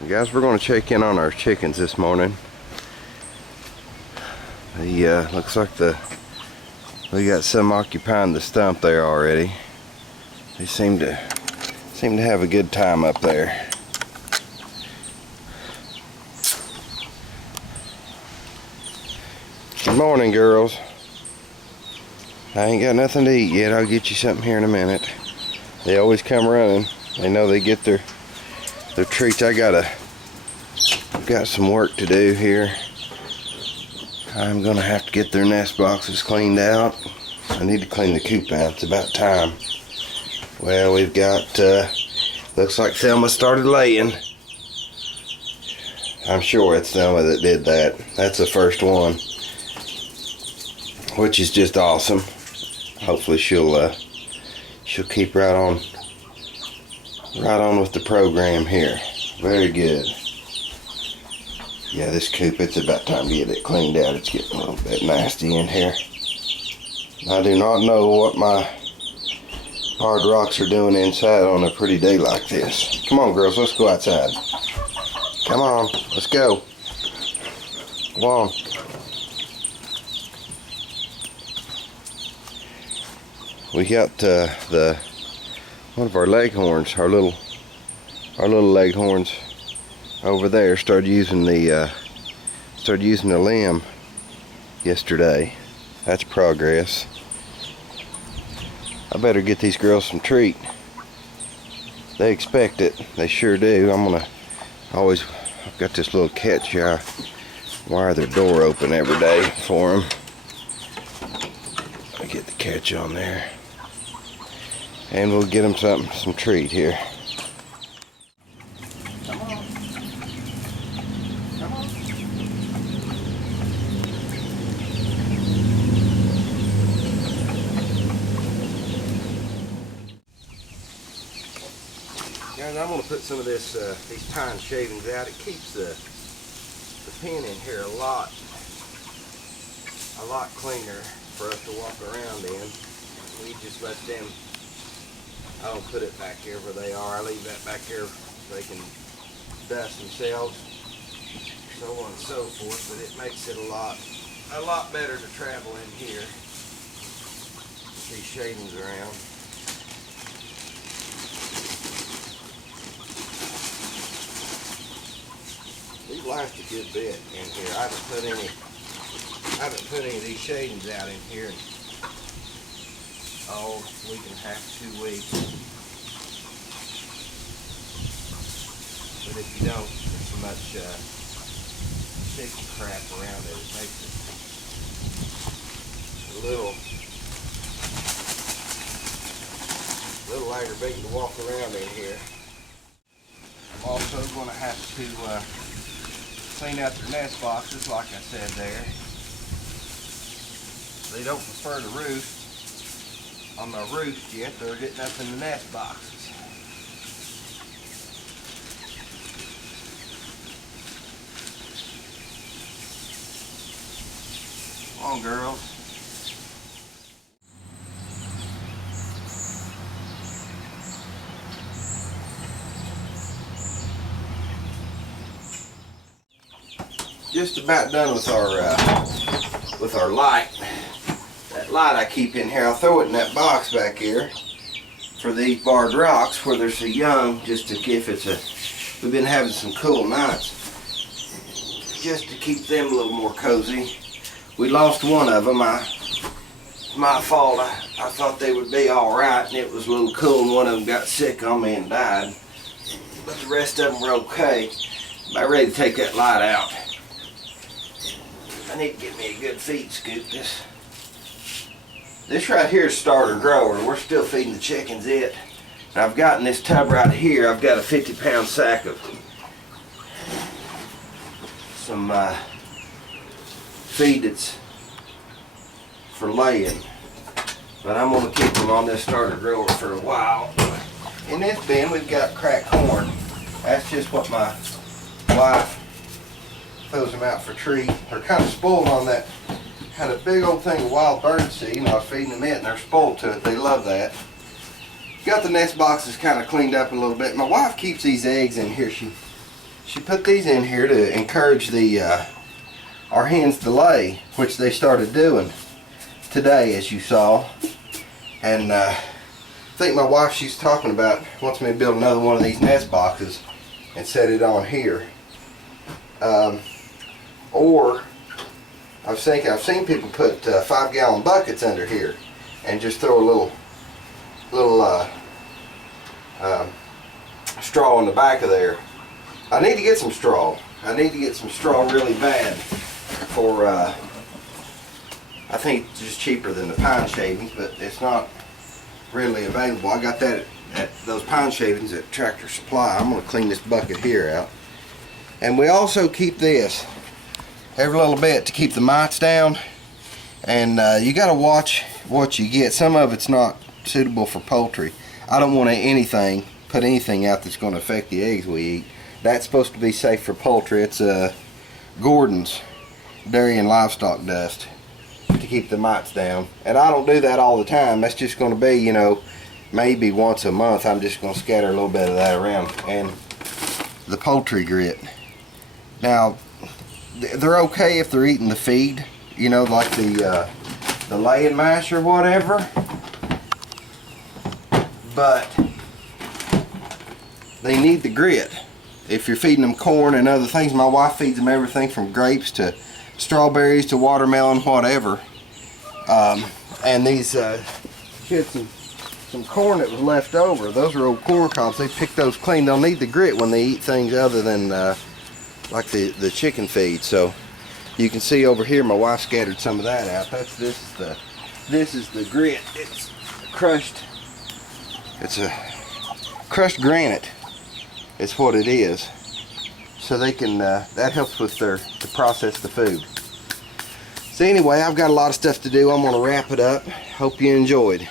Guys, we're going to check in on our chickens this morning. Looks like we got some occupying the stump there already. They seem to have a good time up there. Good morning, girls. I ain't got nothing to eat yet. I'll get you something here in a minute. They always come running. They know they get their treats. I've got some work to do here. I'm gonna have to get their nest boxes cleaned out. I need to clean the coop out. It's about time. Well, we've got looks like Thelma started laying. I'm sure it's Thelma that did that. That's the first one, which is just awesome. Hopefully she'll keep right on with the program here. Very good. Yeah, this coop, it's about time to get it cleaned out. It's getting a little bit nasty in here. I do not know what my hard rocks are doing inside on a pretty day like this. Come on, girls, let's go outside. Come on, let's go. Come on. We got one of our leghorns, our little leghorns over there started using the limb yesterday. That's progress. I better get these girls some treat. They expect it. They sure do. I've got this little catch here. I wire their door open every day for them. I get the catch on there. And we'll get them some treat here. Come on. Come on. Guys, I'm going to put some of these pine shavings out. It keeps the pen in here a lot cleaner for us to walk around in. We just let them. I don't put it back here where they are. I leave that back here so they can dust themselves, so on and so forth. But it makes it a lot better to travel in here with these shavings around. These last a good bit in here. I haven't put any of these shavings out in here. Oh, week and a half, 2 weeks. But if you don't, there's so much chicken crap around it, it makes it a little aggravating to walk around in here. I'm also going to have to clean out their nest boxes, like I said there. They don't prefer the roost. On the roost yet, they're getting up in the nest boxes. Come on, girls. Just about done with our light. That light I keep in here, I'll throw it in that box back here for these barred rocks where there's a young, just to if we've been having some cool nights, just to keep them a little more cozy. We lost one of them. My fault. I thought they would be all right, and it was a little cool, and one of them got sick on me and died. But the rest of them were okay. I'm ready to take that light out. I need to get me a good feed scoop. This right here is starter grower. We're still feeding the chickens it. And I've got in this tub right here, I've got a 50-pound sack of some feed that's for laying. But I'm going to keep them on this starter grower for a while. In this bin, we've got cracked corn. That's just what my wife throws them out for treat. They're kind of spoiled on that. Had a big old thing of wild bird seed, and I was feeding them it, and they're spoiled to it. They love that. Got the nest boxes kind of cleaned up a little bit. My wife keeps these eggs in here. She she put these in here to encourage our hens to lay, which they started doing today, as you saw. And I think my wife, she's talking about, wants me to build another one of these nest boxes and set it on here. Or I've seen people put 5-gallon buckets under here and just throw a little straw in the back of there. I need to get some straw. I need to get some straw really bad for, I think it's just cheaper than the pine shavings, but it's not readily available. I got that at those pine shavings at Tractor Supply. I'm going to clean this bucket here out. And we also keep this every little bit to keep the mites down. And you got to watch what you get. Some of it's not suitable for poultry. I don't want put anything out that's going to affect the eggs we eat. That's supposed to be safe for poultry. It's Gordon's dairy and livestock dust to keep the mites down. And I don't do that all the time. That's just going to be, you know, maybe once a month. I'm just going to scatter a little bit of that around. And the poultry grit. Now, they're okay if they're eating the feed, you know, like the laying mash or whatever. But they need the grit. If you're feeding them corn and other things, my wife feeds them everything from grapes to strawberries to watermelon, whatever. And these, she had some corn that was left over. Those are old corn cobs. They pick those clean. They'll need the grit when they eat things other than like the chicken feed. So you can see over here, my wife scattered some of that out. This is the grit. It's crushed. It's a crushed granite. It's what it is. So they can, that helps with to process the food. So anyway, I've got a lot of stuff to do. I'm going to wrap it up. Hope you enjoyed.